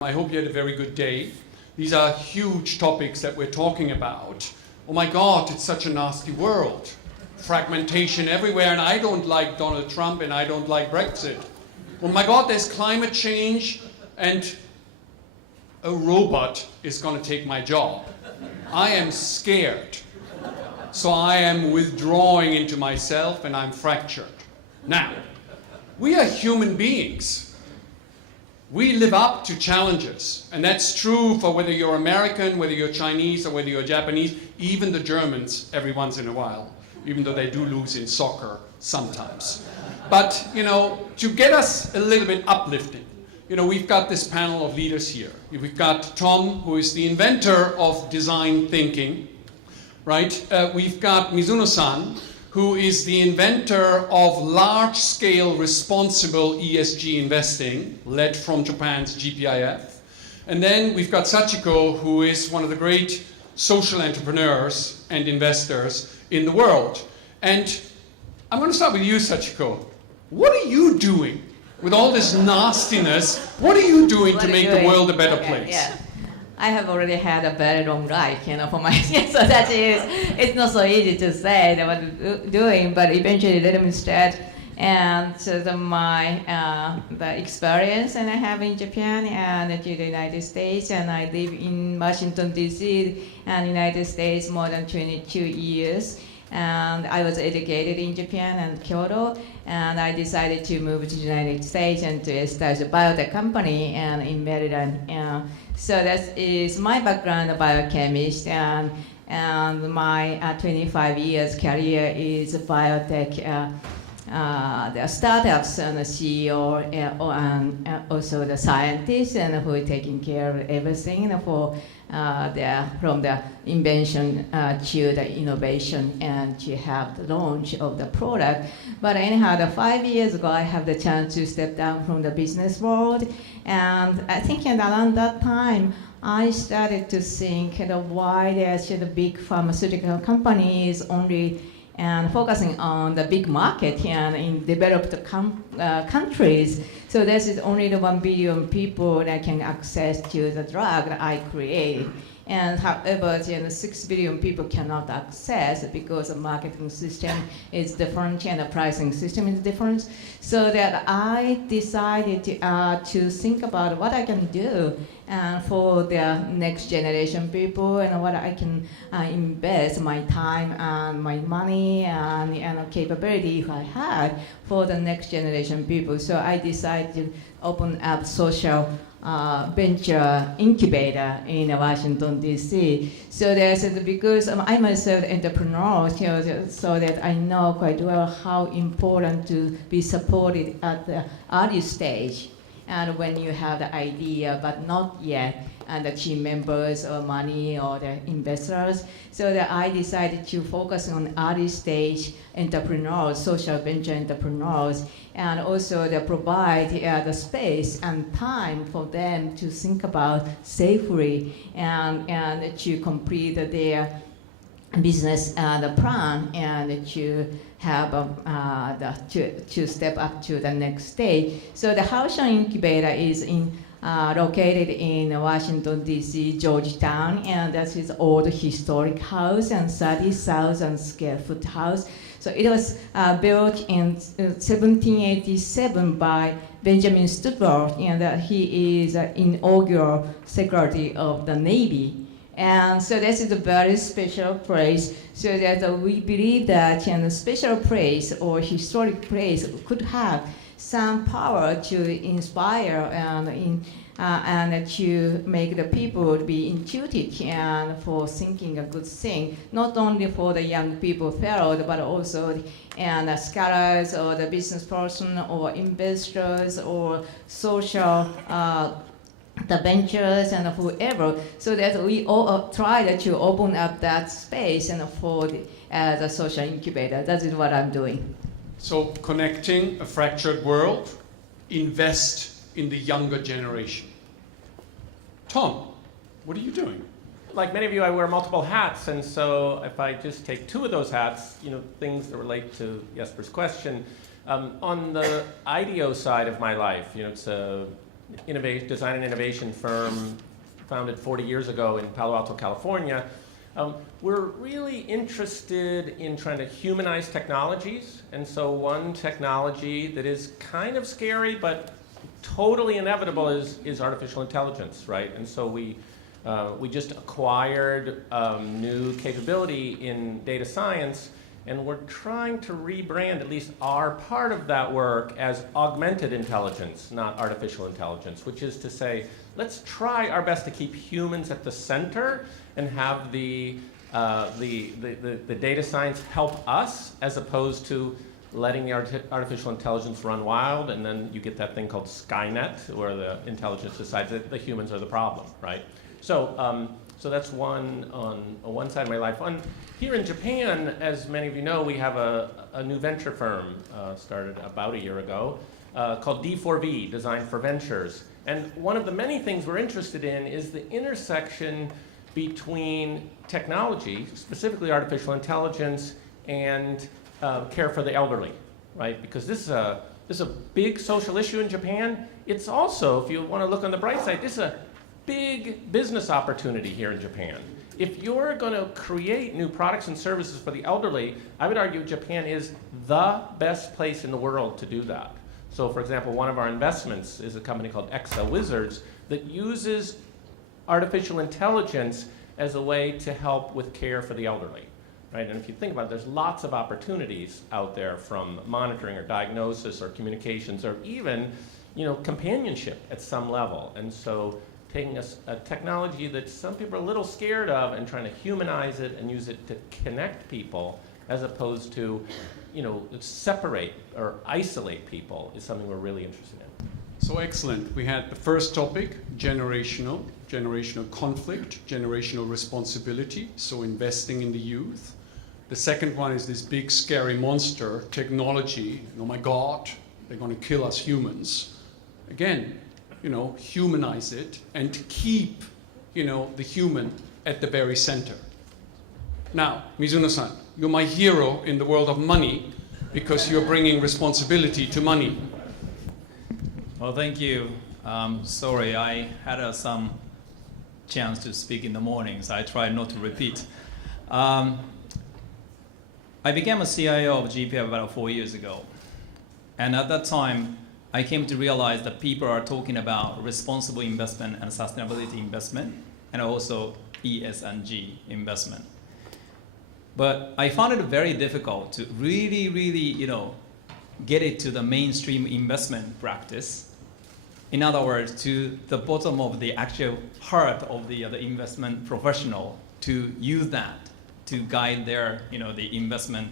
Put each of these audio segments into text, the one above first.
I hope you had a very good day. These are huge topics that we're talking about. Oh my God, it's such a nasty world. Fragmentation everywhere, and I don't like Donald Trump and I don't like Brexit. Oh my God, there's climate change and a robot is going to take my job. I am scared. So I am withdrawing into myself and I'm fractured. Now, we are human beings. We live up to challenges, and that's true for whether you're American, whether you're Chinese, or whether you're Japanese, even the Germans every once in a while, even though they do lose in soccer sometimes. But, you know, to get us a little bit uplifting, you know, we've got this panel of leaders here. We've got Tom, who is the inventor of design thinking, right? We've got Mizuno-san, who is the inventor of large-scale responsible ESG investing, led from Japan's GPIF. And then we've got Sachiko, who is one of the great social entrepreneurs and investors in the world. And I'm going to start with you, Sachiko. What are you doing with all this nastiness? What are you doing to make the world a better place? Yeah. I have already had a very long life, you know, for my so that is, it's not so easy to say what I'm doing, but eventually let me start. And so the experience and I have in Japan and to the United States, and I live in Washington D.C. and United States more than 22 years. And I was educated in Japan and Kyoto, and I decided to move to the United States and to establish a biotech company and in Maryland. So that is my background, a biochemist, and my 25 years career is biotech, the startups and the CEO and also the scientists and who are taking care of everything for from the invention to the innovation and to have the launch of the product. But anyhow, 5 years ago, I have the chance to step down from the business world. And I think around that time, I started to think why there's the big pharmaceutical companies only and focusing on the big market and in developed countries. So this is only the 1 billion people that can access to the drug that I created. And however, 6 billion people cannot access because the marketing system is different and the pricing system is different. So that I decided to think about what I can do for the next generation people and what I can invest my time and my money and capability if I had for the next generation people. So I decided to open up social venture incubator in Washington D.C. So there's because I'm myself an entrepreneur, so that I know quite well how important to be supported at the early stage, and when you have the idea but not yet and the team members or money or the investors. So that I decided to focus on early stage entrepreneurs, social venture entrepreneurs, and also to provide the space and time for them to think about safely and to complete their business plan and to have to step up to the next stage. So the House Incubator is located in Washington, D.C., Georgetown, and that is old historic house and 30,000 square foot house. So it was built in 1787 by Benjamin Stuart, and he is inaugural Secretary of the Navy. And so this is a very special place, so that we believe that a special place or historic place could have some power to inspire and to make the people be intuitive and for thinking a good thing, not only for the young people fellows, but also the scholars or the business person or investors or social the ventures and whoever, so that we all try to open up that space and for the social incubator. That is what I'm doing. So connecting a fractured world, invest in the younger generation. Tom, what are you doing? Like many of you, I wear multiple hats, and so if I just take 2 of those hats, things that relate to Jesper's question, on the IDEO side of my life, it's a design and innovation firm founded 40 years ago in Palo Alto, California. We're really interested in trying to humanize technologies. And so one technology that is kind of scary but totally inevitable is artificial intelligence, right? And so we just acquired new capability in data science, and we're trying to rebrand at least our part of that work as augmented intelligence, not artificial intelligence, which is to say, let's try our best to keep humans at the center and have the data science help us, as opposed to letting the artificial intelligence run wild, and then you get that thing called Skynet, where the intelligence decides that the humans are the problem, right? So, so that's one on one side of my life. Here in Japan, as many of you know, we have a new venture firm started about a year ago called D4V, Design for Ventures. And one of the many things we're interested in is the intersection between technology, specifically artificial intelligence, and care for the elderly, right? Because this is a big social issue in Japan. It's also, if you want to look on the bright side, this is a big business opportunity here in Japan. If you're going to create new products and services for the elderly, I would argue Japan is the best place in the world to do that. So for example, one of our investments is a company called Exa Wizards that uses artificial intelligence as a way to help with care for the elderly, right? And if you think about it, there's lots of opportunities out there, from monitoring or diagnosis or communications or even, companionship at some level. And so taking a technology that some people are a little scared of and trying to humanize it and use it to connect people, as opposed to, separate or isolate people, is something we're really interested in. So excellent. We had the first topic, generational conflict, generational responsibility, so investing in the youth. The second one is this big scary monster, technology. Oh my God, they're going to kill us humans. Again, humanize it and keep, the human at the very center. Now, Mizuno-san, you're my hero in the world of money because you're bringing responsibility to money. Well, thank you. Sorry, I had some chance to speak in the morning, so I tried not to repeat. I became a CIO of GPIF about 4 years ago. And at that time, I came to realize that people are talking about responsible investment and sustainability investment, and also ES&G investment. But I found it very difficult to really, get it to the mainstream investment practice. In other words, to the bottom of the actual heart of the investment professional, to use that to guide their, the investment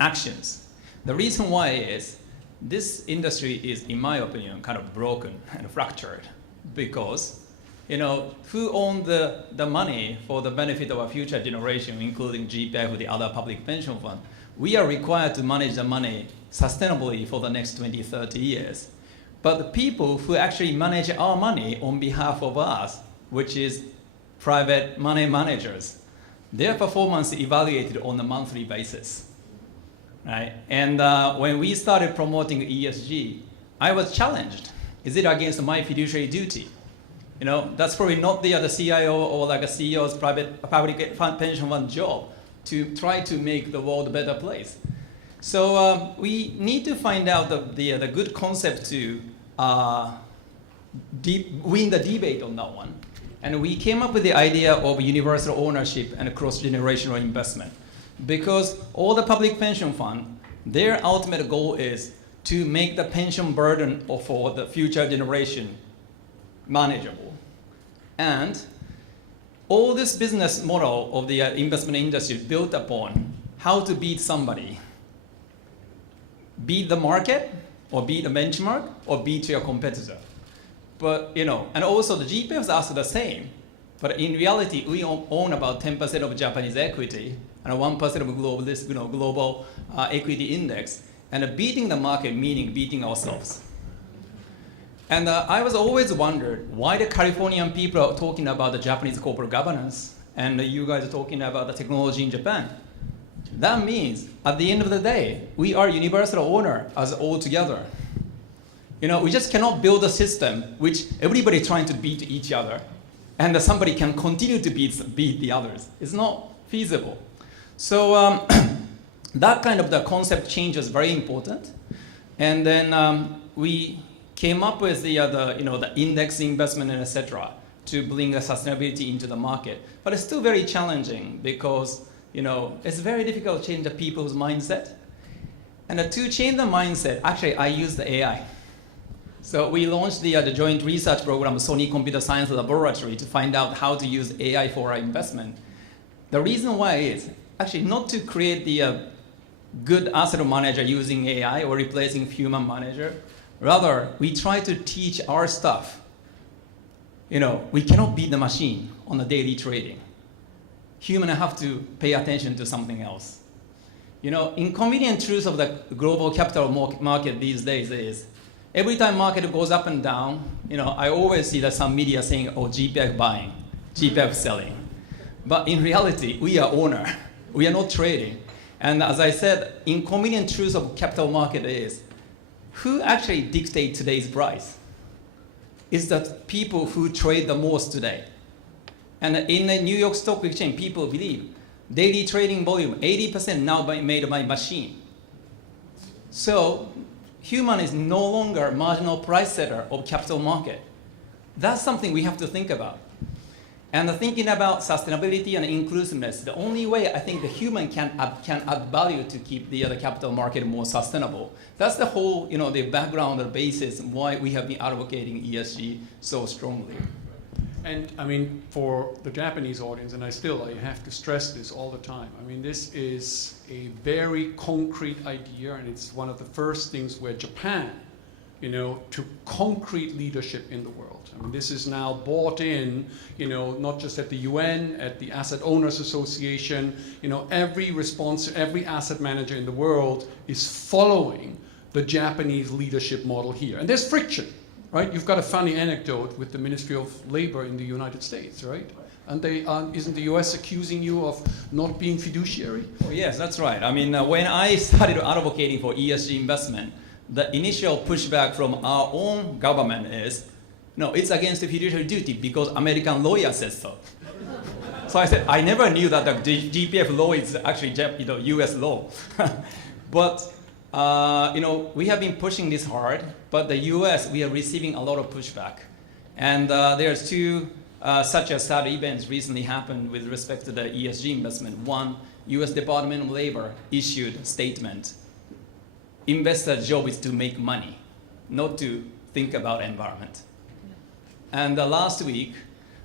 actions. The reason why is this industry is, in my opinion, kind of broken and fractured, because who owns the money for the benefit of a future generation, including GPIF or the other public pension fund? We are required to manage the money sustainably for the next 20, 30 years. But the people who actually manage our money on behalf of us, which is private money managers, their performance is evaluated on a monthly basis. Right? And when we started promoting ESG, I was challenged. Is it against my fiduciary duty? That's probably not the CIO or like a CEO's public pension fund job to try to make the world a better place. So we need to find out the good concept to win the debate on that one. And we came up with the idea of universal ownership and cross-generational investment. Because all the public pension funds, their ultimate goal is to make the pension burden for the future generation manageable. And all this business model of the investment industry is built upon how to beat somebody. Beat the market, or beat a benchmark, or beat your competitor. But, and also the GPIFs ask the same. But in reality, we own about 10% of Japanese equity and 1% of global equity index. And beating the market meaning beating ourselves. And I was always wondered why the Californian people are talking about the Japanese corporate governance and you guys are talking about the technology in Japan. That means, at the end of the day, we are universal owner as all together. We just cannot build a system which everybody trying to beat each other, and that somebody can continue to beat the others. It's not feasible. So that kind of the concept change is very important. And then we came up with the index investment and etc. to bring the sustainability into the market. But it's still very challenging because it's very difficult to change the people's mindset. And to change the mindset, actually I use the AI. So we launched the joint research program, Sony Computer Science Laboratory, to find out how to use AI for our investment. The reason why is actually not to create the good asset manager using AI or replacing human manager. Rather, we try to teach our staff. We cannot beat the machine on the daily trading. Humans have to pay attention to something else. Inconvenient truth of the global capital market these days is every time market goes up and down, I always see that some media saying, oh, GPIF buying, GPIF selling. But in reality, we are owner. We are not trading. And as I said, inconvenient truth of capital market is who actually dictate today's price? It's the people who trade the most today. And in the New York Stock Exchange, people believe daily trading volume, 80% now made by machine. So human is no longer marginal price setter of capital market. That's something we have to think about. And thinking about sustainability and inclusiveness, the only way I think the human can add value to keep the capital market more sustainable. That's the whole, the background or basis why we have been advocating ESG so strongly. And I mean, for the Japanese audience, and I have to stress this all the time, I mean, this is a very concrete idea, and it's one of the first things where Japan, to concrete leadership in the world. I mean, this is now bought in, not just at the UN, at the Asset Owners Association, every asset manager in the world is following the Japanese leadership model here. And there's friction, right? You've got a funny anecdote with the Ministry of Labor in the United States, right? And isn't the US accusing you of not being fiduciary? Oh, yes, that's right. I mean, when I started advocating for ESG investment, the initial pushback from our own government is, no, it's against the fiduciary duty because American lawyer says so. So I said, I never knew that the GPIF law is actually US law. But we have been pushing this hard, but the US, we are receiving a lot of pushback. And there's two such as sad events recently happened with respect to the ESG investment. One, US Department of Labor issued a statement. Investor's job is to make money, not to think about environment. And last week,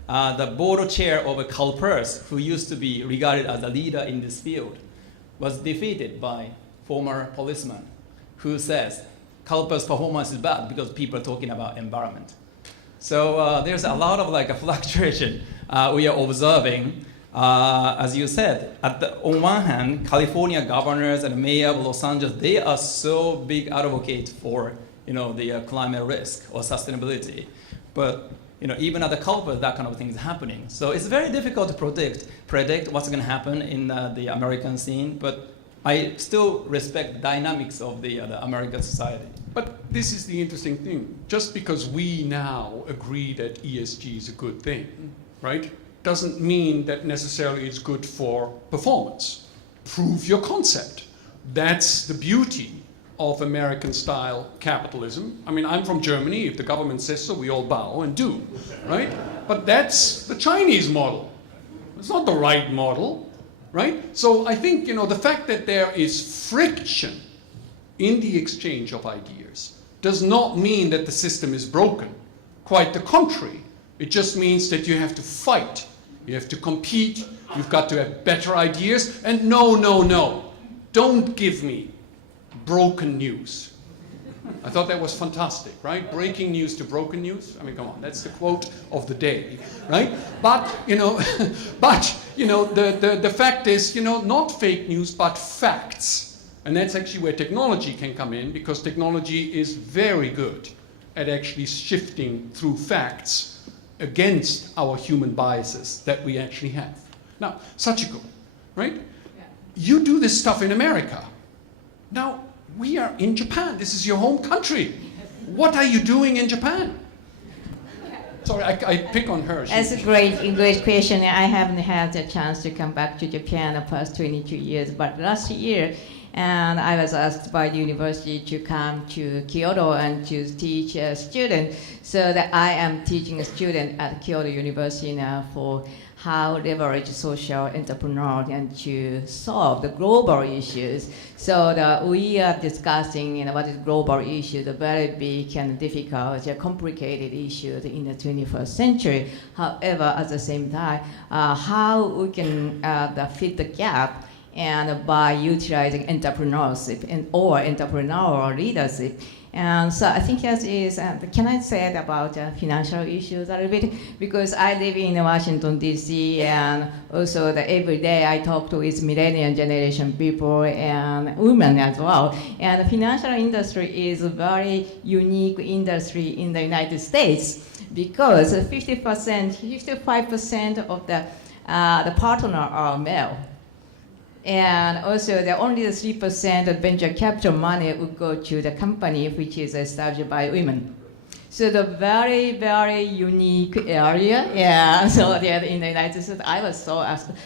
the board chair of CalPERS, who used to be regarded as a leader in this field, was defeated by former policeman who says CalPERS performance is bad because people are talking about environment. So there's a lot of a fluctuation we are observing. As you said, on one hand, California governors and mayor of Los Angeles, they are so big advocates for the climate risk or sustainability. But even at the CalPERS, that kind of thing is happening. So it's very difficult to predict what's going to happen in the American scene. But I still respect the dynamics of the American society. But this is the interesting thing. Just because we now agree that ESG is a good thing, right, doesn't mean that necessarily it's good for performance. Prove your concept. That's the beauty of American-style capitalism. I mean, I'm from Germany. If the government says so, we all bow and do, right? But that's the Chinese model. It's not the right model, right? So I think, the fact that there is friction in the exchange of ideas does not mean that the system is broken. Quite the contrary. It just means that you have to fight. You have to compete. You've got to have better ideas. And no, don't give me broken news. I thought that was fantastic, right? Breaking news to broken news. I mean, come on, that's the quote of the day, right? But the fact is, not fake news, but facts. And that's actually where technology can come in, because technology is very good at actually shifting through facts against our human biases that we actually have. Now, Sachiko, right? Yeah. You do this stuff in America. Now, we are in Japan. This is your home country. what are you doing in Japan? Sorry, I pick on her. That's a great question. I haven't had the chance to come back to Japan the past 22 years, but last year, and I was asked by the university to come to Kyoto and to teach a student. So that I am teaching a student at Kyoto University now for how leverage social entrepreneurs and to solve the global issues. So we are discussing what is global issues, the very big and difficult, complicated issues in the 21st century. However, at the same time, how we can fit the gap and by utilizing entrepreneurship or entrepreneurial leadership. And so I think that is, can I say it about financial issues a little bit? Because I live in Washington, D.C., and also every day I talk to with millennial generation people and women as well. And the financial industry is a very unique industry in the United States because 55% of the partner are male. And also, only 3% of venture capital money would go to the company which is established by women. So the very, very unique area. Yeah. So that in the United States, I was so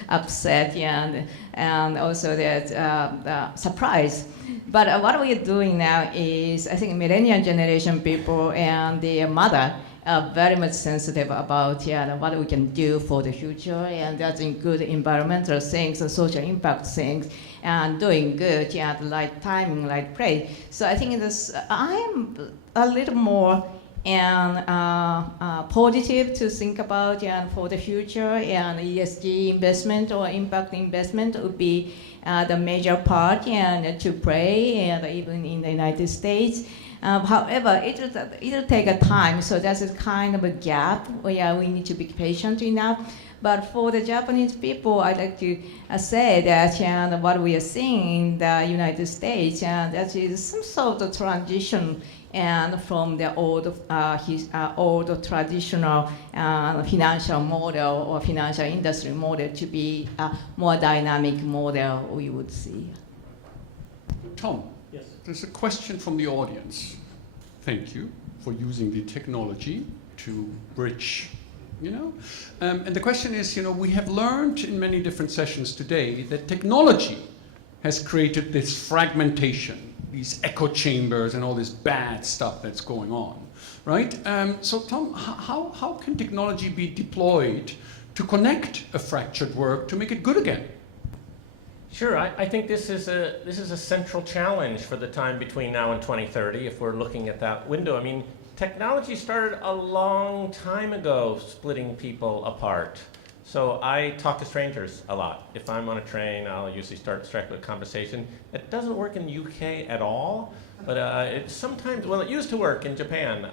upset and also that surprised. But what we are doing now is, I think, millennial generation people and their mother are very much sensitive about what we can do for the future, and that includes environmental things, social impact things, and doing good, like timing, like play. So I think I am a little more positive to think about for the future, and ESG investment or impact investment would be the major part to play, and even in the United States. However, it'll take a time, so that's a kind of a gap where we need to be patient enough. But for the Japanese people, I'd like to say that what we are seeing in the United States, that is some sort of transition from the old traditional financial model or financial industry model to be a more dynamic model we would see. Tom. Yes. There's a question from the audience. Thank you for using the technology to bridge, And the question is, we have learned in many different sessions today that technology has created this fragmentation, these echo chambers and all this bad stuff that's going on, right? So Tom, how can technology be deployed to connect a fractured work to make it good again? Sure, I think this is a central challenge for the time between now and 2030 if we're looking at that window. I mean, technology started a long time ago splitting people apart. So I talk to strangers a lot. If I'm on a train, I'll usually start a conversation. It doesn't work in the UK at all, but it sometimes, well, it used to work in Japan.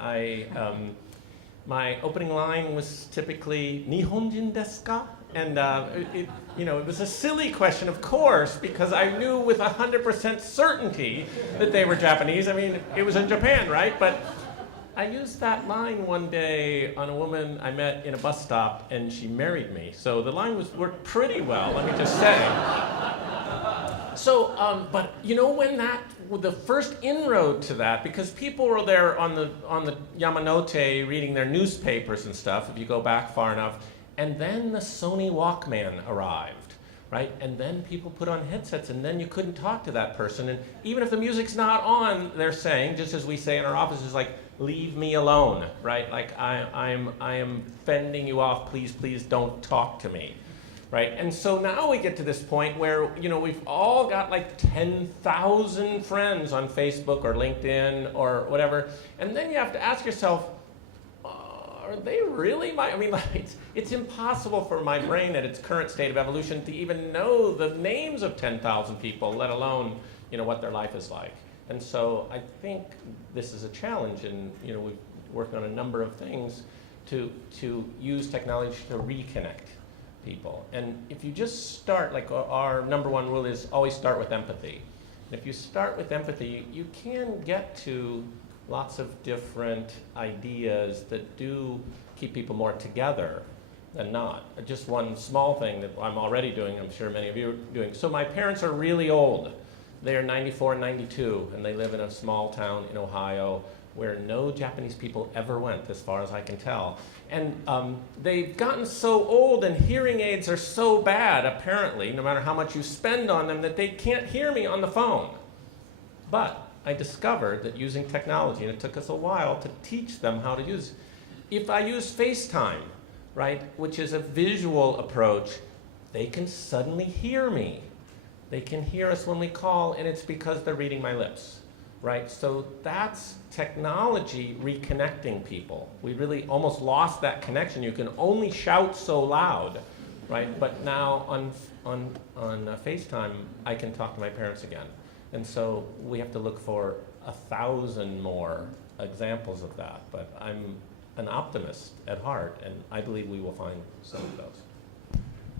My opening line was typically, "Nihonjin desu ka?" And it was a silly question, of course, because I knew with 100% certainty that they were Japanese. I mean, it was in Japan, right? But I used that line one day on a woman I met in a bus stop, and she married me. So the line worked pretty well, let me just say. So, but when the first inroad to that, because people were there on the Yamanote reading their newspapers and stuff, if you go back far enough, and then the Sony Walkman arrived, right? And then people put on headsets, and then you couldn't talk to that person. And even if the music's not on, they're saying, just as we say in our offices, like, "Leave me alone," right? Like, I am fending you off. Please don't talk to me, right? And so now we get to this point where we've all got like 10,000 friends on Facebook or LinkedIn or whatever, and then you have to ask yourself, are they really it's impossible for my brain at its current state of evolution to even know the names of 10,000 people, let alone, what their life is like. And so I think this is a challenge, and, we've worked on a number of things to use technology to reconnect people. And if you just start, like our number one rule is always start with empathy. And if you start with empathy, you can get to lots of different ideas that do keep people more together than not. Just one small thing that I'm already doing, I'm sure many of you are doing. So my parents are really old. They're 94 and 92, and they live in a small town in Ohio where no Japanese people ever went, as far as I can tell. And they've gotten so old, and hearing aids are so bad, apparently, no matter how much you spend on them, that they can't hear me on the phone. But I discovered that using technology, and it took us a while to teach them how to use, if I use FaceTime, right, which is a visual approach, they can suddenly hear me. They can hear us when we call, and it's because they're reading my lips, right? So that's technology reconnecting people. We really almost lost that connection. You can only shout so loud, right? But now on FaceTime, I can talk to my parents again. And so we have to look for 1,000 more examples of that. But I'm an optimist at heart, and I believe we will find some of those.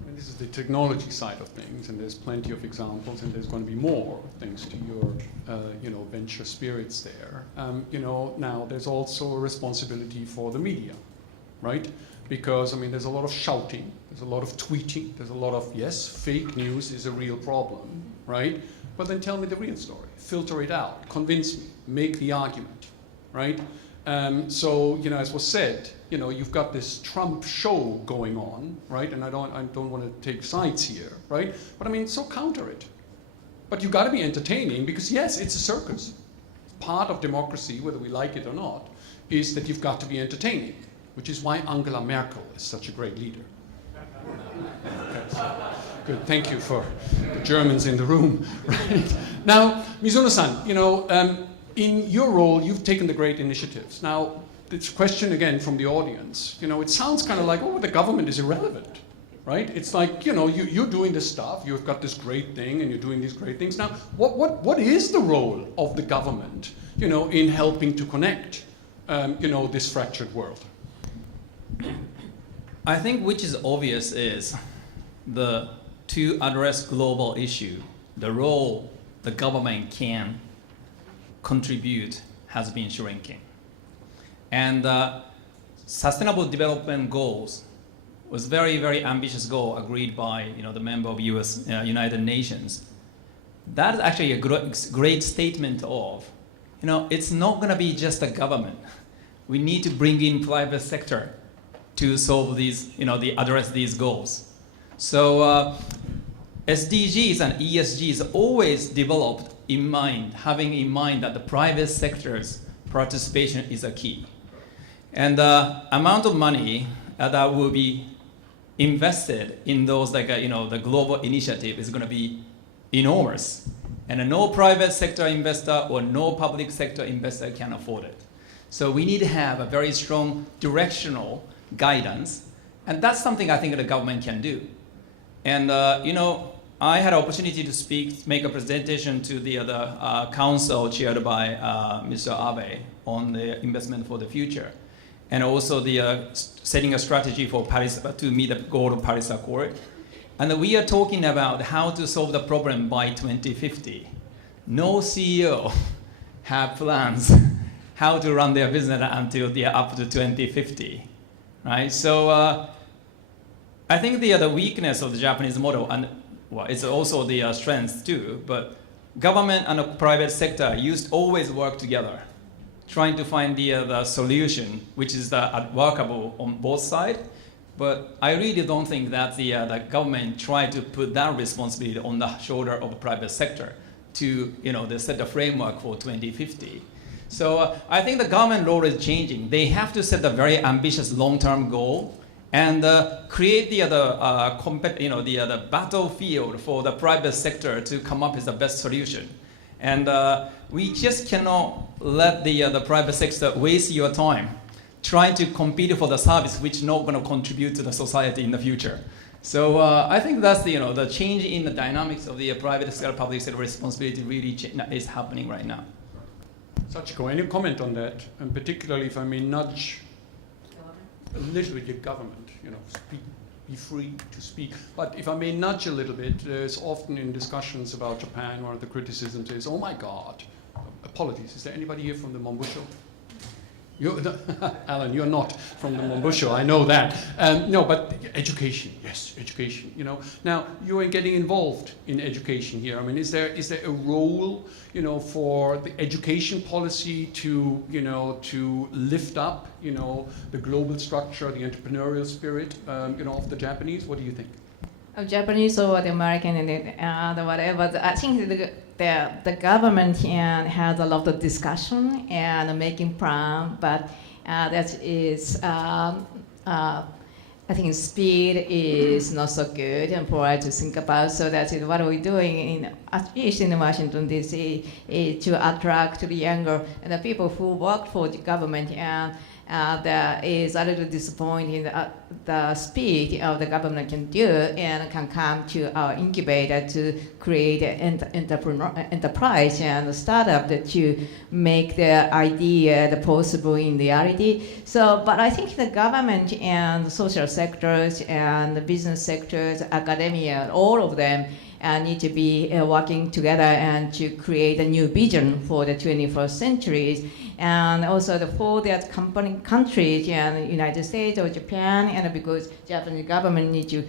And this is the technology side of things, and there's plenty of examples, and there's going to be more thanks to your, venture spirits there. Now there's also a responsibility for the media, right? Because there's a lot of shouting, there's a lot of tweeting, there's a lot of, yes, fake news is a real problem, right? But then tell me the real story, filter it out, convince me, make the argument, right? So as was said, you've got this Trump show going on, right? And I don't want to take sides here, right? But so counter it. But you got to be entertaining because yes, it's a circus. Part of democracy, whether we like it or not, is that you've got to be entertaining, which is why Angela Merkel is such a great leader. Okay, so, good, thank you for the Germans in the room. Right? Now, Mizuno-san, in your role, you've taken the great initiatives. Now, it's a question again from the audience. It sounds kind of like, oh, the government is irrelevant, right? It's like, you're doing this stuff, you've got this great thing, and you're doing these great things. Now, what is the role of the government, in helping to connect, this fractured world? I think which is obvious is to address global issue, the role the government can contribute has been shrinking. And Sustainable Development Goals was very, very ambitious goal agreed by the member of United Nations. That is actually a great statement of, it's not going to be just the government. We need to bring in private sector to solve these, address these goals. So SDGs and ESG is always developed in mind, having in mind that the private sector's participation is a key. And the amount of money that will be invested in those, the global initiative is going to be enormous. And no private sector investor or no public sector investor can afford it. So we need to have a very strong directional guidance. And that's something I think the government can do. And, I had an opportunity to make a presentation to the other council chaired by Mr. Abe on the investment for the future. And also the setting a strategy for Paris to meet the goal of Paris Accord. And we are talking about how to solve the problem by 2050. No CEO have plans how to run their business until they are up to 2050, right? So I think the weakness of the Japanese model, and it's also the strength too, but government and the private sector always work together, trying to find the solution, which is workable on both sides. But I really don't think that the government tried to put that responsibility on the shoulder of the private sector to they set the framework for 2050. So I think the government role is changing. They have to set a very ambitious long-term goal and create the battlefield for the private sector to come up with the best solution. And we just cannot let the private sector waste your time trying to compete for the service which is not going to contribute to the society in the future. So I think that's the change in the dynamics of the private sector, public sector responsibility really is happening right now. Sachiko, any comment on that? And particularly if I may nudge a little bit your government, be free to speak. But if I may nudge a little bit, there's often in discussions about Japan, one of the criticisms is, oh my God, apologies, is there anybody here from the Mombusho? Alan, you're not from the Mombusho, I know that. No, but education, yes, education, you know. Now, you are getting involved in education here. I mean, is there a role, you know, for the education policy to, you know, to lift up, you know, the global structure, the entrepreneurial spirit, you know, of the Japanese? What do you think? Japanese or the American and the whatever. I think the government has a lot of discussion and making plan, but that is I think speed is not so good and for us to think about. So that is what we're doing at least in Washington D.C. is to attract the younger and the people who work for the government, and that is a little disappointing the speed of the government can do and can come to our incubator to create an enterprise and a startup that to make the idea the possible in reality. So, but I think the government and the social sectors and the business sectors, academia, all of them need to be working together and to create a new vision for the 21st century. And also for that countries and United States or Japan, and because Japanese government need to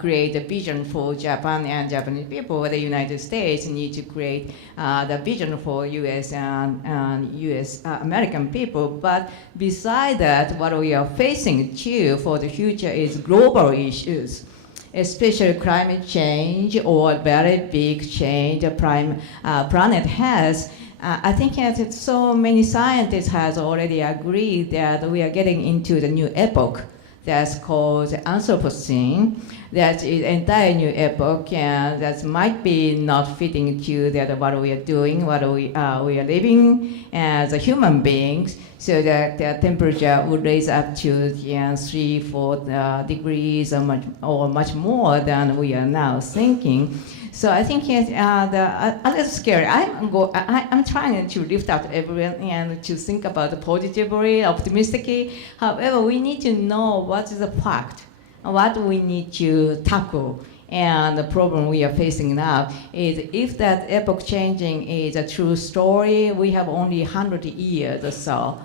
create a vision for Japan and Japanese people, the United States need to create the vision for US and US American people. But beside that, what we are facing too for the future is global issues, especially climate change or very big change the planet has. I think that so many scientists has already agreed that we are getting into the new epoch that's called Anthropocene. That is entire new epoch, and that might be not fitting to that what we are doing, what we are living as a human beings. So that the temperature would raise up to 3-4 degrees or much more than we are now thinking. So I think it's a little scary. I'm trying to lift up everyone and to think about it positively, optimistically. However, we need to know what is the fact, what we need to tackle. And the problem we are facing now is if that epoch changing is a true story, we have only 100 years or so.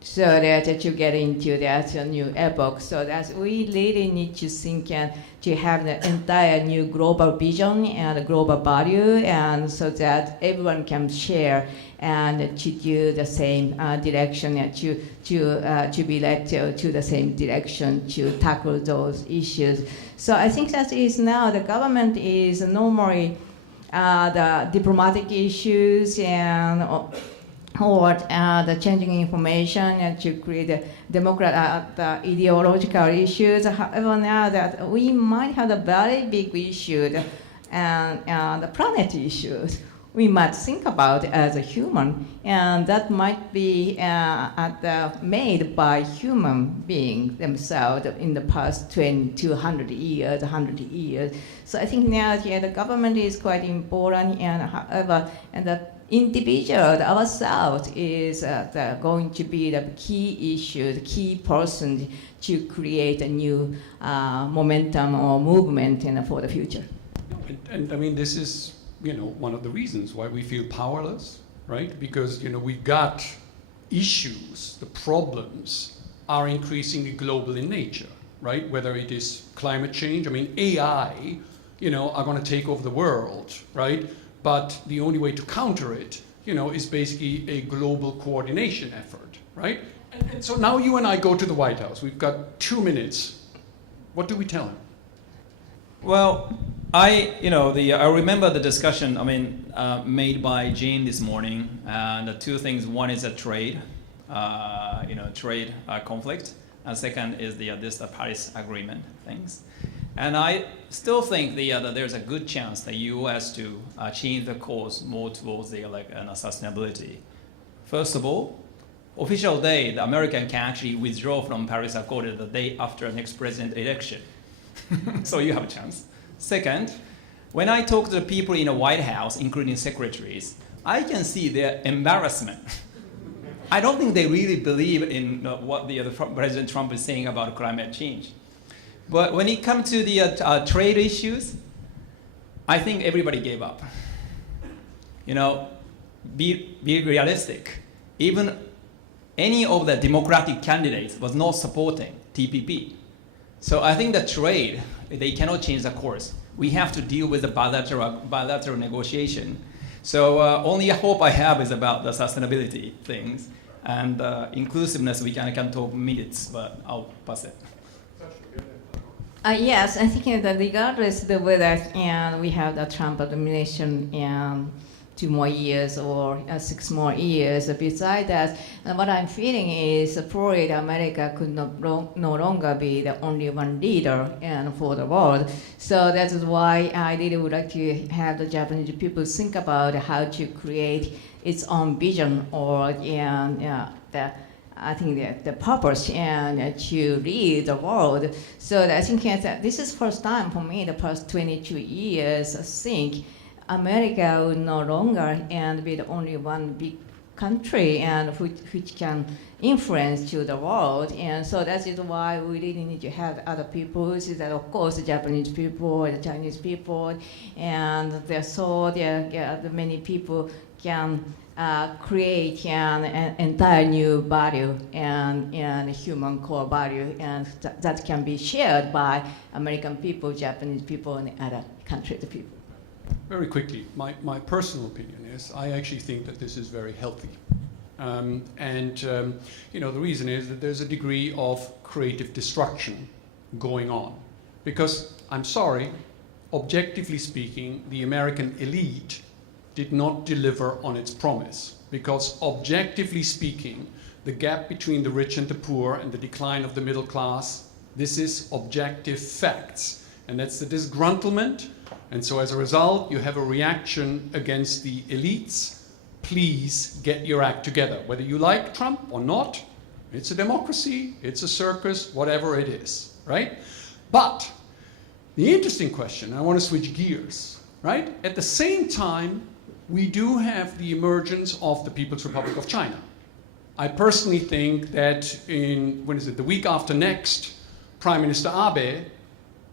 So that to get into that new epoch. So that we really need to think and to have the entire new global vision and global value, and so that everyone can share and to do the same direction and to be led to the same direction to tackle those issues. So I think that is now the government is normally the diplomatic issues and or the changing information and to create the ideological issues. However, now that we might have a very big issue and the planet issues, we might think about as a human, and that might be made by human beings themselves in the past 200 years, 100 years. So I think now the government is quite important, and however, and the individual ourselves is going to be the key issue, the key person to create a new momentum or movement for the future. And I mean, this is, you know, one of the reasons why we feel powerless, right? Because, you know, we've got issues, the problems are increasingly global in nature, right? Whether it is climate change, I mean, AI, you know, are going to take over the world, right? But the only way to counter it, you know, is basically a global coordination effort, right? And so now you and I go to the White House. We've got 2 minutes. What do we tell him? Well, I remember the discussion, made by Jane this morning, and the two things. One is a trade, conflict, and second is the Paris Agreement things. And I still think that there's a good chance the U.S. to change the course more towards sustainability. First of all, official day, the American can actually withdraw from Paris Accord the day after next president election. So you have a chance. Second, when I talk to the people in the White House, including secretaries, I can see their embarrassment. I don't think they really believe in what the President Trump is saying about climate change. But when it comes to the trade issues, I think everybody gave up. You know, be realistic. Even any of the Democratic candidates was not supporting TPP. So I think the trade, they cannot change the course. We have to deal with the bilateral negotiation. So only hope I have is about the sustainability things. And inclusiveness, we can talk minutes, but I'll pass it. Yes, I think that regardless of whether we have the Trump administration and 2 more years or 6 more years, besides that, what I'm feeling is probably America could no longer be the only one leader for the world. So that is why I really would like to have the Japanese people think about how to create its own vision or I think the purpose and to lead the world. So I think that this is first time for me, the past 22 years, I think America will no longer be the only one big country and which can influence to the world. And so that is why we really need to have other people. This is that, of course, the Japanese people, the Chinese people, and the many people can create an entire new value and human core value, and that can be shared by American people, Japanese people, and other countries' people. Very quickly, my personal opinion is I actually think that this is very healthy. The reason is that there's a degree of creative destruction going on. Because, I'm sorry, objectively speaking, the American elite did not deliver on its promise. Because objectively speaking, the gap between the rich and the poor and the decline of the middle class, this is objective facts. And that's the disgruntlement. And so as a result, you have a reaction against the elites. Please get your act together. Whether you like Trump or not, it's a democracy, it's a circus, whatever it is, right? But the interesting question, I want to switch gears, right? At the same time, we do have the emergence of the People's Republic of China. I personally think that the week after next, Prime Minister Abe,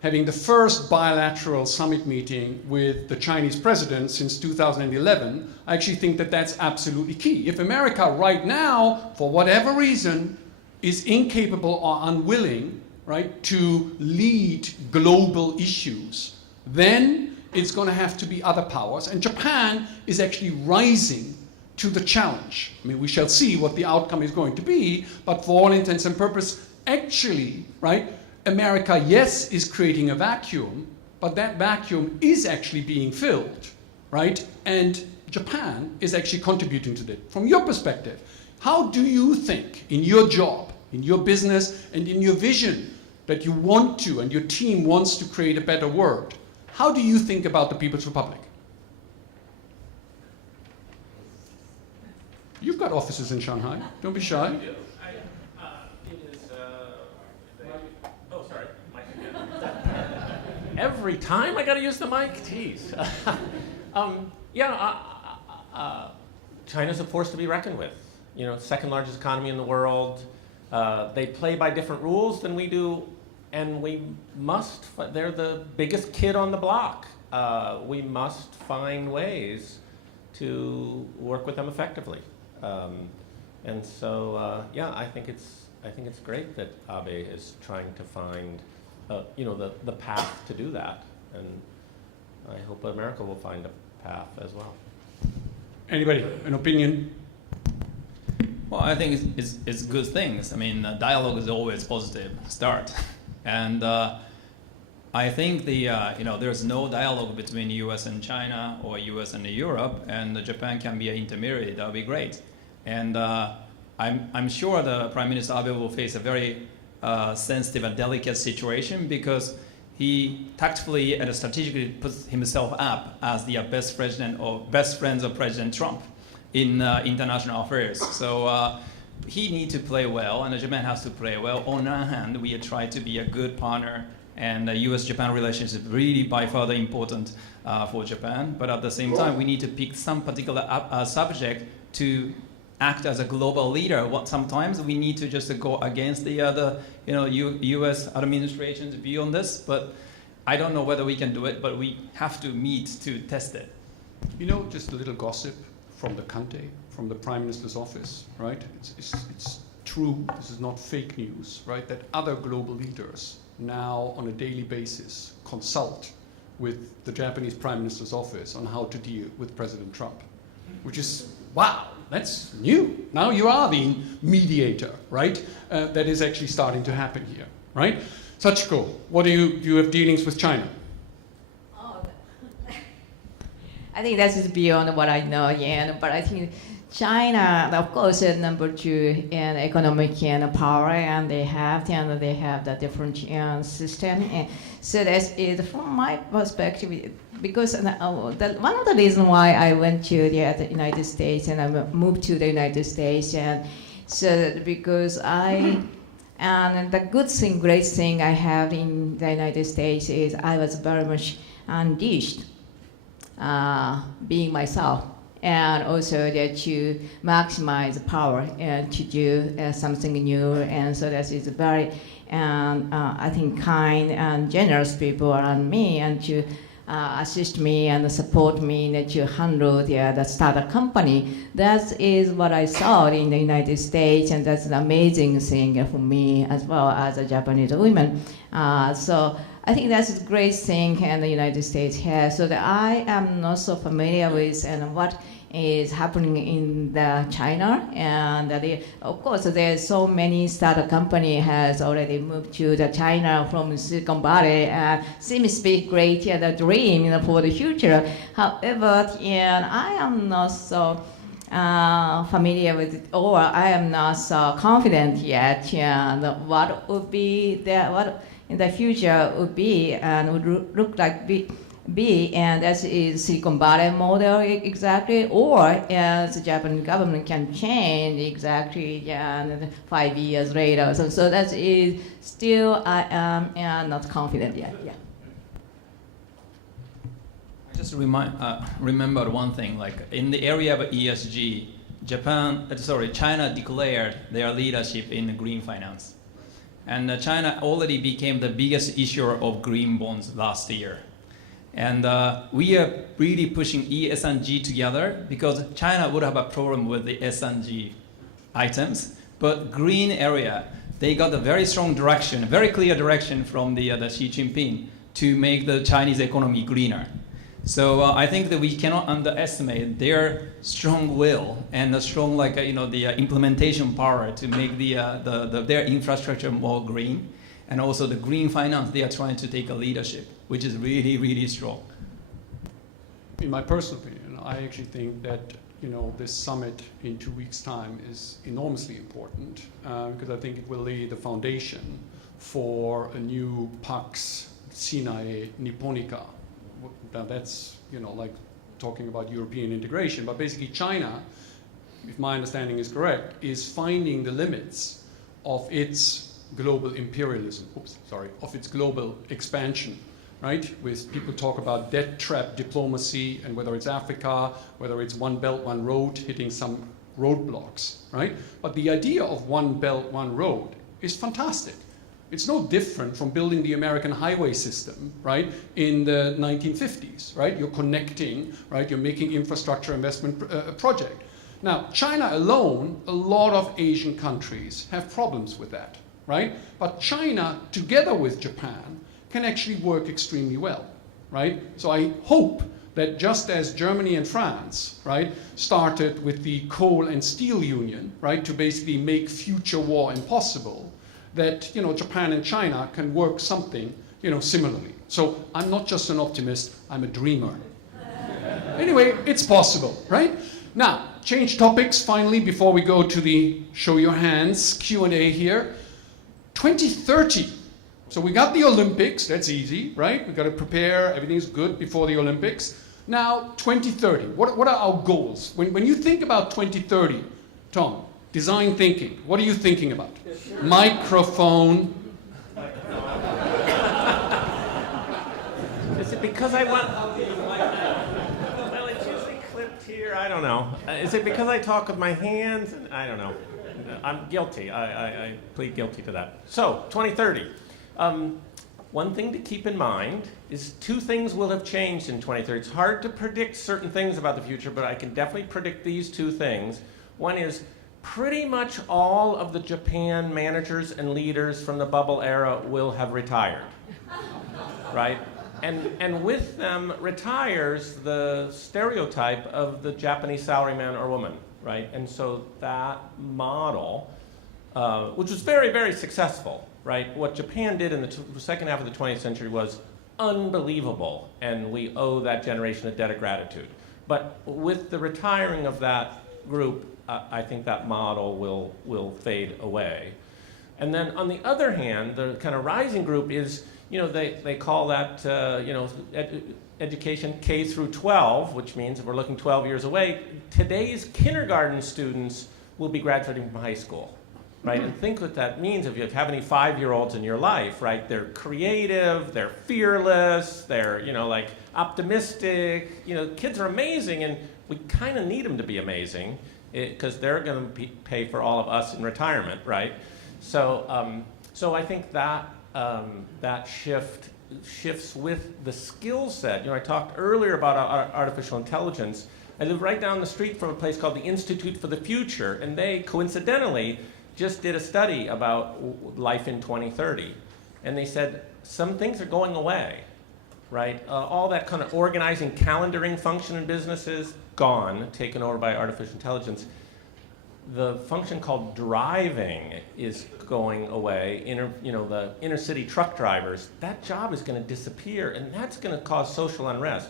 having the first bilateral summit meeting with the Chinese president since 2011, I actually think that that's absolutely key. If America right now, for whatever reason, is incapable or unwilling, right, to lead global issues, then it's going to have to be other powers. And Japan is actually rising to the challenge. I mean, we shall see what the outcome is going to be, but for all intents and purposes, actually, right, America, yes, is creating a vacuum, but that vacuum is actually being filled, right? And Japan is actually contributing to that. From your perspective, how do you think in your job, in your business, and in your vision that you want to, and your team wants to create a better world, how do you think about the People's Republic? You've got offices in Shanghai. Don't be shy. Every time I got to use the mic? Jeez. China's a force to be reckoned with. You know, second largest economy in the world. They play by different rules than we do, and they're the biggest kid on the block. We must find ways to work with them effectively. I think it's great that Abe is trying to find the path to do that, and I hope America will find a path as well. Anybody, an opinion? Well, I think it's good things. I mean, dialogue is always positive start, and I think there's no dialogue between U.S. and China or U.S. and Europe, and Japan can be an intermediary. That would be great, and I'm sure the Prime Minister Abe will face a very sensitive and delicate situation because he tactfully and strategically puts himself up as the best president or best friends of President Trump in international affairs. So he needs to play well, and Japan has to play well. On one hand, we try to be a good partner, and the U.S.-Japan relationship is really by far the important for Japan. But at the same time, we need to pick some particular subject to act as a global leader. Sometimes we need to just go against the U.S. administration's view on this, but I don't know whether we can do it, but we have to meet to test it. Just a little gossip from the Kante from the Prime Minister's office, right? It's true, this is not fake news, right? That other global leaders now on a daily basis consult with the Japanese Prime Minister's office on how to deal with President Trump, which is, wow, that's new. Now you are the mediator, right? That is actually starting to happen here, right? Sachiko, what do you have dealings with China? I think that is beyond what I know, yeah. But I think China, of course, is number 2 in economic and power, and they have the different system. And so that is, from my perspective, because one of the reasons why I went to the United States and I moved to the United States, and so because and the great thing I have in the United States is I was very much unleashed, being myself, and also to maximize power and to do something new. And so that is very, I think, kind and generous people around me, and to assist me and support me to handle the startup company. That is what I saw in the United States, and that's an amazing thing for me as well as a Japanese woman. So I think that's a great thing in the United States here. So that I am not so familiar with and what is happening in China, and of course there's so many startup company has already moved to China from Silicon Valley, and seems to be great dream for the future. However, I am not so familiar with it, or I am not so confident yet. What would be what in the future would be and would look like be, and that is Silicon Valley model exactly, or as the Japanese government can change exactly 5 years later. So that is still I am not confident yet. Yeah. I just remembered one thing, like in the area of ESG, China declared their leadership in green finance. And China already became the biggest issuer of green bonds last year. And we are really pushing E, S, and G together, because China would have a problem with the S and G items. But green area, they got a very strong direction, a very clear direction from the Xi Jinping to make the Chinese economy greener. So I think that we cannot underestimate their strong will and the strong, the implementation power to make their infrastructure more green, and also the green finance. They are trying to take a leadership, which is really, really strong. In my personal opinion, I actually think that this summit in 2 weeks' time is enormously important, because I think it will lay the foundation for a new Pax Sinae Nipponica. Now that's like talking about European integration, but basically China, if my understanding is correct, is finding the limits of its global imperialism, of its global expansion, right? With people talk about debt trap diplomacy, and whether it's Africa, whether it's one belt, one road, hitting some roadblocks, right? But the idea of one belt, one road is fantastic. It's no different from building the American highway system, right, in the 1950s, right? You're connecting, right? You're making infrastructure investment project. Now, China alone, a lot of Asian countries have problems with that, right? But China, together with Japan, can actually work extremely well, right? So I hope that just as Germany and France, right, started with the coal and steel union, right, to basically make future war impossible, that Japan and China can work something similarly. So I'm not just an optimist, I'm a dreamer. Anyway, it's possible, right? Now, change topics finally before we go to the show your hands Q&A here. 2030. So we got the Olympics, that's easy, right? We got to prepare, everything's good before the Olympics. Now, 2030, what are our goals? When you think about 2030, Tom, design thinking, what are you thinking about? Microphone. Is it because I want... Well, it's usually clipped here, I don't know. Is it because I talk with my hands? I don't know. I'm guilty. I plead guilty to that. So, 2030. one thing to keep in mind is 2 things will have changed in 2030. It's hard to predict certain things about the future, but I can definitely predict these 2 things. One is pretty much all of the Japan managers and leaders from the bubble era will have retired, right? And with them retires the stereotype of the Japanese salaryman or woman, right? And so that model, which was very, very successful, right? What Japan did in the second half of the 20th century was unbelievable, and we owe that generation a debt of gratitude. But with the retiring of that group, I think that model will fade away. And then on the other hand, the kind of rising group is, they call that, education K through 12, which means if we're looking 12 years away, today's kindergarten students will be graduating from high school, right? And think what that means if you have any 5-year-olds in your life, right? They're creative, they're fearless, they're, like optimistic. Kids are amazing, and we kind of need them to be amazing because they're going to pay for all of us in retirement, right? So I think that that shifts with the skill set. I talked earlier about artificial intelligence. I live right down the street from a place called the Institute for the Future, and they coincidentally just did a study about life in 2030. And they said some things are going away, right? All that kind of organizing, calendaring function in businesses, gone, taken over by artificial intelligence. The function called driving is going away. The inner city truck drivers, that job is going to disappear, and that's going to cause social unrest.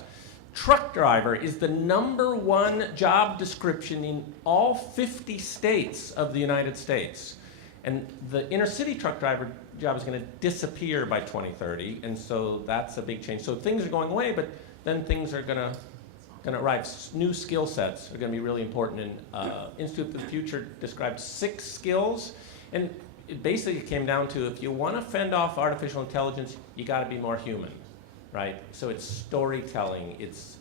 Truck driver is the #1 job description in all 50 states of the United States. And the inner city truck driver job is going to disappear by 2030, and so that's a big change. So things are going away, but then things are going to arrive. New skill sets are going to be really important. And Institute for the Future described 6 skills, and it basically came down to, if you want to fend off artificial intelligence, you got to be more human, right? So it's storytelling, it's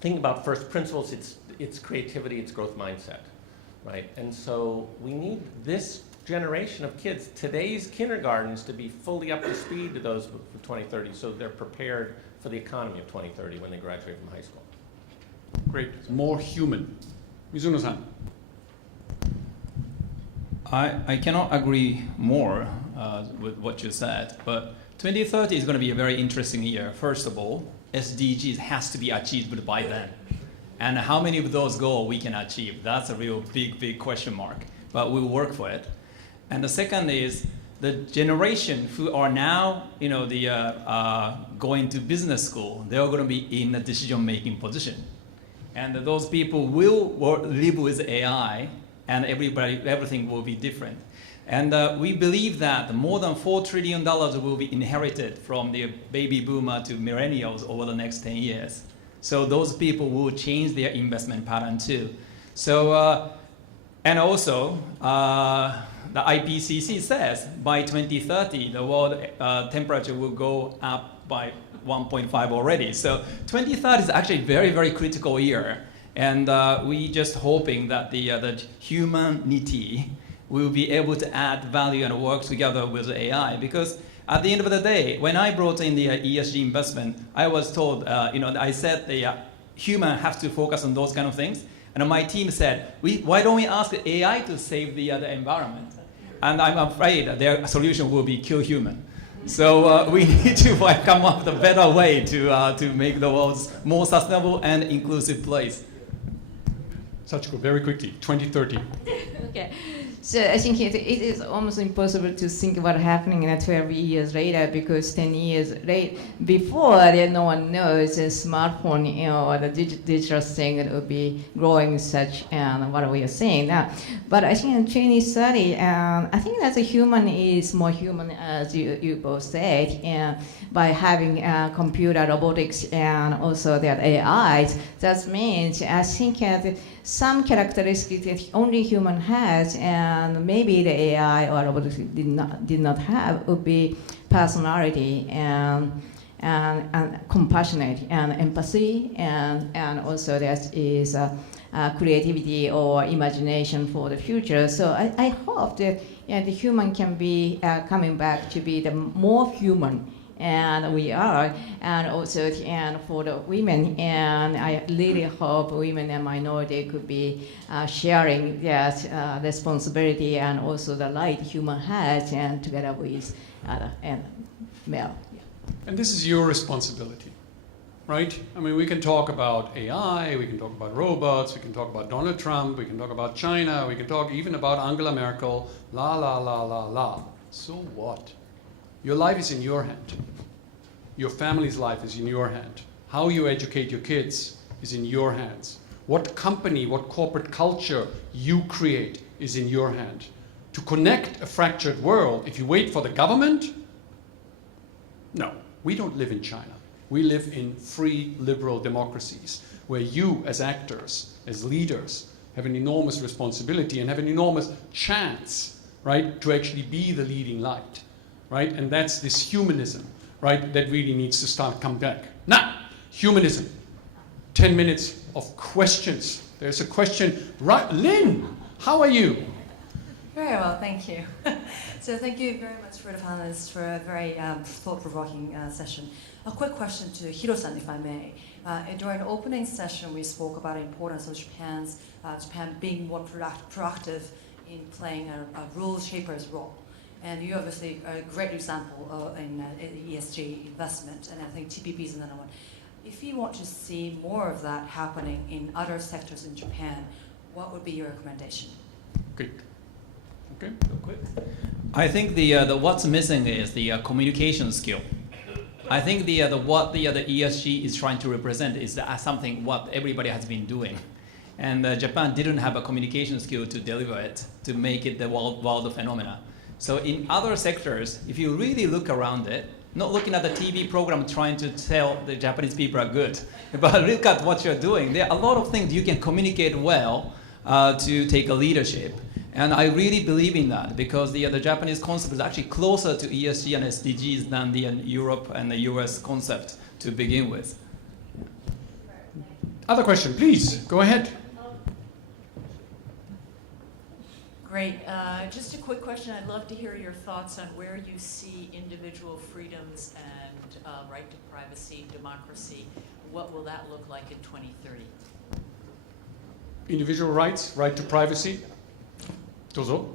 thinking about first principles, it's creativity, it's growth mindset, right? And so we need this generation of kids, today's kindergartens, to be fully up to speed to those for 2030, so they're prepared for the economy of 2030 when they graduate from high school. Great. More human. Mizuno-san. I cannot agree more with what you said, but 2030 is going to be a very interesting year. First of all, SDGs has to be achieved by then. And how many of those goals we can achieve? That's a real big question mark, but we'll work for it. And the second is the generation who are now, going to business school. They're going to be in a decision-making position, and those people will live with AI, and everything will be different. And we believe that more than $4 trillion will be inherited from the baby boomer to millennials over the next 10 years. So those people will change their investment pattern too. So, and also, the IPCC says by 2030, the world temperature will go up by 1.5 already. So 2030 is actually a very critical year. And we just hoping that the humanity will be able to add value and work together with AI. Because at the end of the day, when I brought in the ESG investment, I was told, I said the human have to focus on those kind of things. And my team said, why don't we ask the AI to save the environment? And I'm afraid their solution will be kill human. So we need to come up with a better way to make the world more sustainable and inclusive place. Sachiko, very quickly, 2030. Okay. So I think it is almost impossible to think about happening in 12 years later, because 10 years before, no one knows a smartphone, or the digital thing that will be growing such, and what we are seeing now. But I think in 2030, I think that the human is more human, as you both said, and by having computer robotics and also the AI. That means I think some characteristics that only human has, and maybe the AI or robotics did not have, would be personality and and compassionate and empathy, and also there is creativity or imagination for the future. So I hope that the human can be coming back to be the more human, and we are, and also and for the women, and I really hope women and minority could be sharing that responsibility and also the right human has, and together with and male. Yeah. And this is your responsibility, right? I mean, we can talk about AI, we can talk about robots, we can talk about Donald Trump, we can talk about China, we can talk even about Angela Merkel, la la la la la. So what? Your life is in your hand. Your family's life is in your hand. How you educate your kids is in your hands. What company, what corporate culture you create is in your hand. To connect a fractured world, if you wait for the government, no, we don't live in China. We live in free liberal democracies where you as actors, as leaders, have an enormous responsibility and have an enormous chance, right, to actually be the leading light, right? And that's this humanism, right, that really needs to start come back. Now, humanism. 10 minutes of questions. There's a question. Right, Lynn, how are you? Very well, thank you. So thank you very much for the panelists for a very thought-provoking session. A quick question to Hiro-san, if I may. During the opening session, we spoke about the importance of Japan being more proactive in playing a rule shaper's role. And you obviously are a great example in ESG investment, and I think TPP is another one. If you want to see more of that happening in other sectors in Japan, what would be your recommendation? Good. Okay. Quick. I think the what's missing is the communication skill. I think what the ESG is trying to represent is something what everybody has been doing, and Japan didn't have a communication skill to deliver it, to make it the world phenomena. So in other sectors, if you really look around it, not looking at the TV program trying to tell the Japanese people are good, but look at what you're doing. There are a lot of things you can communicate well to take a leadership. And I really believe in that because the Japanese concept is actually closer to ESG and SDGs than the Europe and the US concept to begin with. Other question, please, go ahead. Great. Just a quick question. I'd love to hear your thoughts on where you see individual freedoms and right to privacy, democracy. What will that look like in 2030? Individual rights, right to privacy. Dozo.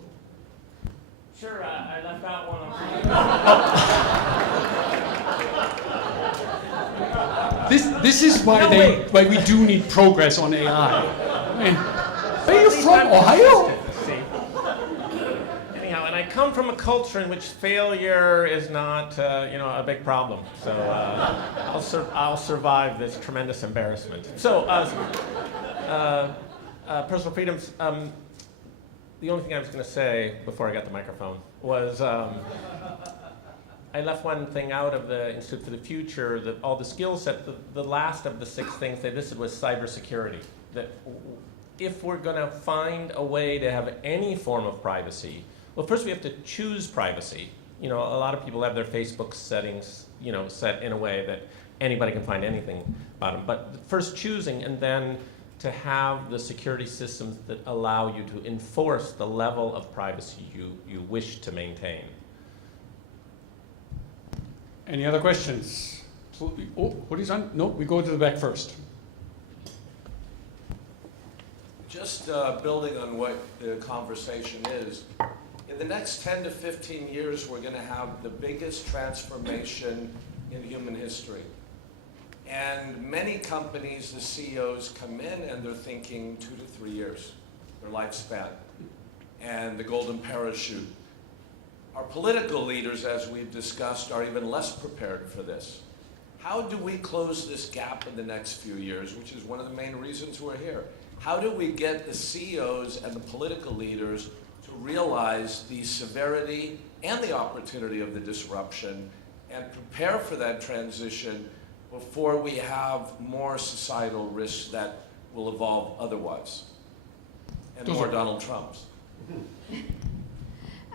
Sure, I left out one on This is why why we do need progress on AI. I mean, are you from Ohio? Anyhow, and I come from a culture in which failure is not, a big problem. So I'll survive this tremendous embarrassment. So, personal freedoms. The only thing I was going to say before I got the microphone was I left one thing out of the Institute for the Future, that all the skill set, the last of the 6 things they listed was cybersecurity. That if we're going to find a way to have any form of privacy, well, first we have to choose privacy. A lot of people have their Facebook settings, set in a way that anybody can find anything about them. But first choosing, and then to have the security systems that allow you to enforce the level of privacy you wish to maintain. Any other questions? Oh, what is on? No, we go to the back first. Just building on what the conversation is, in the next 10 to 15 years, we're going to have the biggest transformation in human history. And many companies, the CEOs come in and they're thinking 2 to 3 years, their lifespan, and the golden parachute. Our political leaders, as we've discussed, are even less prepared for this. How do we close this gap in the next few years, which is one of the main reasons we're here? How do we get the CEOs and the political leaders to realize the severity and the opportunity of the disruption and prepare for that transition before we have more societal risks that will evolve otherwise, and more Donald Trumps?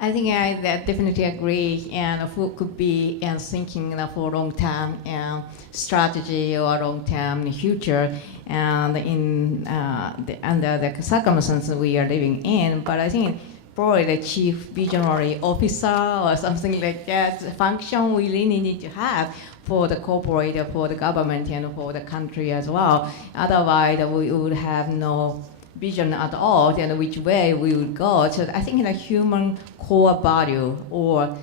I think I definitely agree, and who could be thinking for long-term strategy or long-term future, and under the circumstances we are living in. But I think probably the chief visionary officer or something like that function we really need to have for the corporate, for the government, and for the country as well. Otherwise, we would have no vision at all, and which way we would go. So I think the human core value, or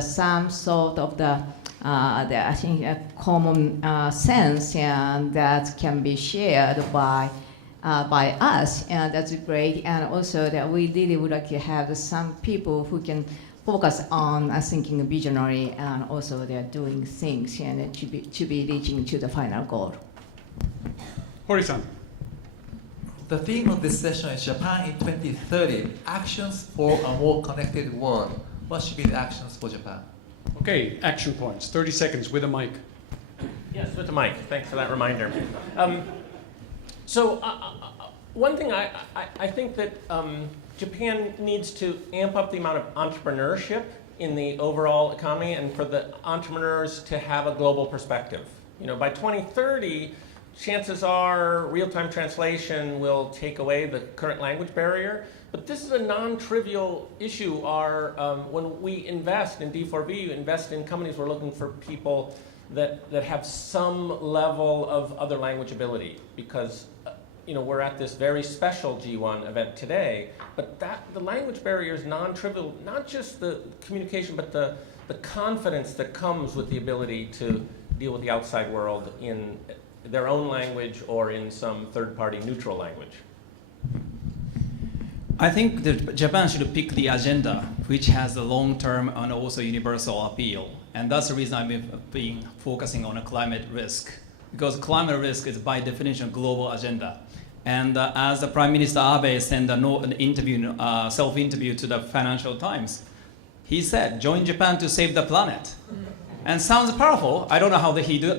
some sort of I think a common sense, and that can be shared by us, and that's great. And also that we really would like to have some people who can focus on thinking visionary, and also they're doing things and to be reaching to the final goal. Hori-san. The theme of this session is Japan in 2030, actions for a more connected world. What should be the actions for Japan? Okay, action points, 30 seconds with a mic. Yes, with the mic. Thanks for that reminder. One thing I think that Japan needs to amp up the amount of entrepreneurship in the overall economy, and for the entrepreneurs to have a global perspective. You know, by 2030, chances are real-time translation will take away the current language barrier. But this is a non-trivial issue. When we invest in D4V, invest in companies, we're looking for people that have some level of other language ability, because we're at this very special G1 event today, but the language barrier is non-trivial, not just the communication, but the confidence that comes with the ability to deal with the outside world in their own language or in some third-party neutral language. I think that Japan should pick the agenda which has the long-term and also universal appeal. And that's the reason I've been focusing on a climate risk. Because climate risk is by definition a global agenda. And as the Prime Minister Abe sent an interview, self-interview to the Financial Times, he said, join Japan to save the planet. And sounds powerful. I don't know how he do,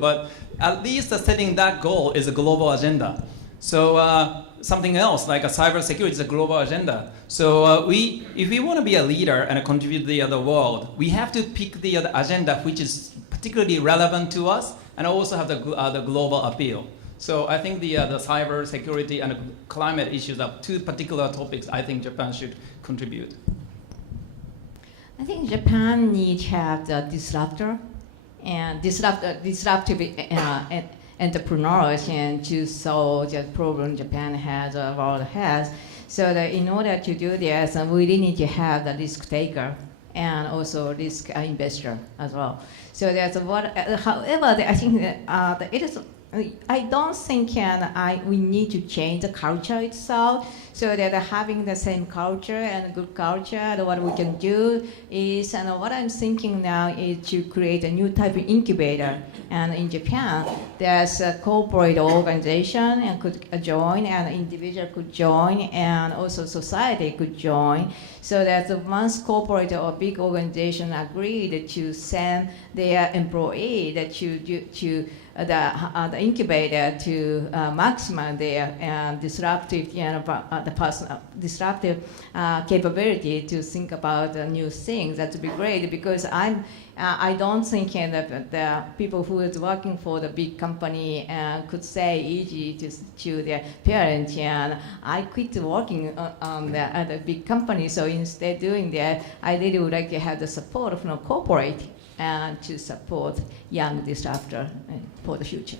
but at least setting that goal is a global agenda. So something else like a cybersecurity is a global agenda. So if we want to be a leader and contribute to the other world, we have to pick the other agenda which is particularly relevant to us and also have the global appeal. So I think the cybersecurity and climate issues are two particular topics I think Japan should contribute. I think Japan needs to have the disruptor and disruptive entrepreneurs, and to solve the problem Japan has or the world has. So that in order to do this, we really need to have the risk taker and also risk investor as well. So that's what. However, I think that it is. I don't think we need to change the culture itself, so that having the same culture and good culture, what we can do is, and what I'm thinking now is to create a new type of incubator. And in Japan, there's a corporate organization and could join, and individual could join, and also society could join, so that once corporate or big organization agreed to send their employee to the incubator to maximize their disruptive, disruptive capability to think about new things. That would be great, because I don't think that the people who is working for the big company could say easy to their parents, and I quit working on the big company. So instead doing that, I really would like to have the support from corporate and to support young disruptor for the future.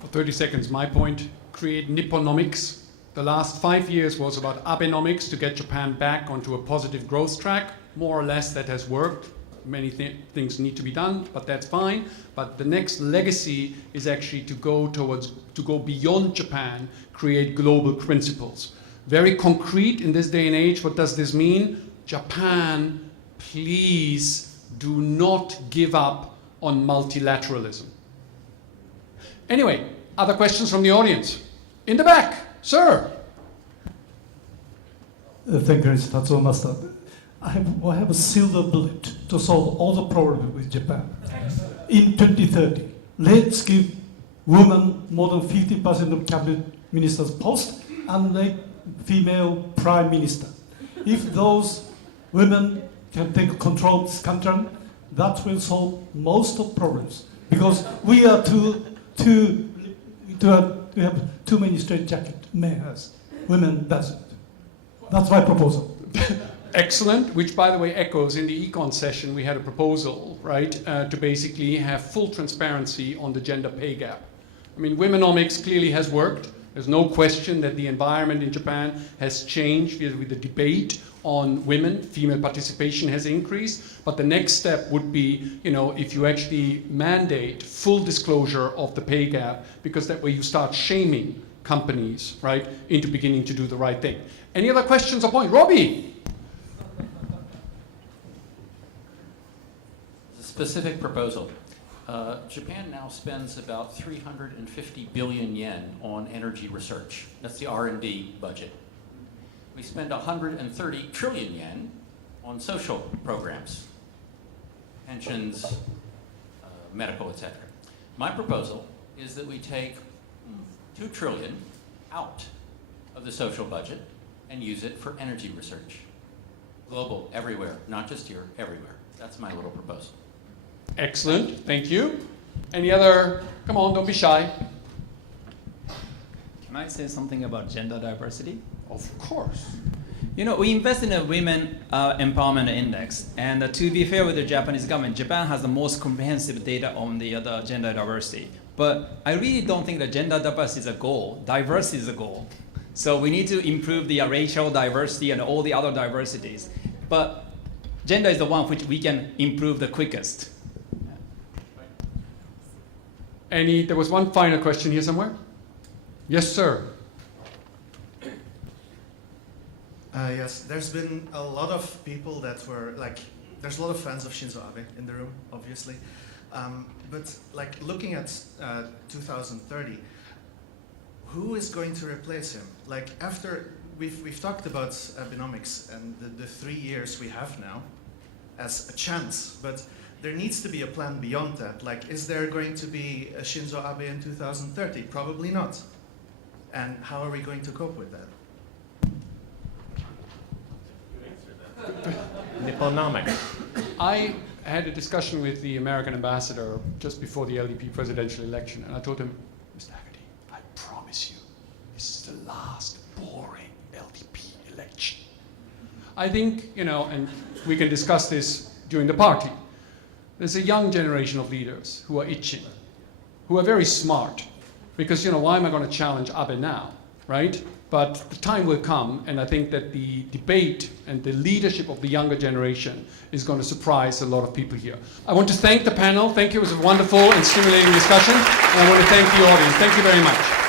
For 30 seconds, my point, create Nipponomics. The last 5 years was about Abenomics to get Japan back onto a positive growth track. More or less that has worked. Many things need to be done, but that's fine. But the next legacy is actually to go beyond Japan, create global principles. Very concrete in this day and age, what does this mean? Japan, please do not give up on multilateralism. Anyway, other questions from the audience? In the back, sir. Thank you, Mr. Tatsuo Master. I have a silver bullet to solve all the problems with Japan. In 2030, let's give women more than 50% of cabinet ministers' post and make female prime minister. If those women can take control of this country, that will solve most of problems. Because we are we have too many straight jacket men has. Women doesn't. That's my proposal. Excellent, which by the way echoes in the econ session we had a proposal, right, to basically have full transparency on the gender pay gap. I mean, Womenomics clearly has worked. There's no question that the environment in Japan has changed with the debate on women. Female participation has increased. But the next step would be, if you actually mandate full disclosure of the pay gap, because that way you start shaming companies, right, into beginning to do the right thing. Any other questions or points? Robbie? A specific proposal. Japan now spends about 350 billion yen on energy research. That's the R&D budget. We spend 130 trillion yen on social programs, pensions, medical, etc. My proposal is that we take 2 trillion out of the social budget and use it for energy research. Global, everywhere, not just here, everywhere. That's my little proposal. Excellent, thank you. Any other, come on, don't be shy. Can I say something about gender diversity? Of course. We invest in a women empowerment index, and to be fair with the Japanese government, Japan has the most comprehensive data on the gender diversity. But I really don't think that gender diversity is a goal. Diversity is a goal. So we need to improve the racial diversity and all the other diversities. But gender is the one which we can improve the quickest. There was one final question here somewhere. Yes, sir. Yes, there's been a lot of people that were there's a lot of fans of Shinzo Abe in the room, obviously. But looking at 2030, who is going to replace him? After we've talked about Abenomics and the 3 years we have now as a chance, but there needs to be a plan beyond that. Is there going to be a Shinzo Abe in 2030? Probably not. And how are we going to cope with that? Nipponomics. I had a discussion with the American ambassador just before the LDP presidential election, and I told him, Mr. Haggerty, I promise you, this is the last boring LDP election. I think, and we can discuss this during the party, there's a young generation of leaders who are itching, who are very smart, because, why am I going to challenge Abe now, right? But the time will come, and I think that the debate and the leadership of the younger generation is going to surprise a lot of people here. I want to thank the panel. Thank you. It was a wonderful and stimulating discussion. And I want to thank the audience. Thank you very much.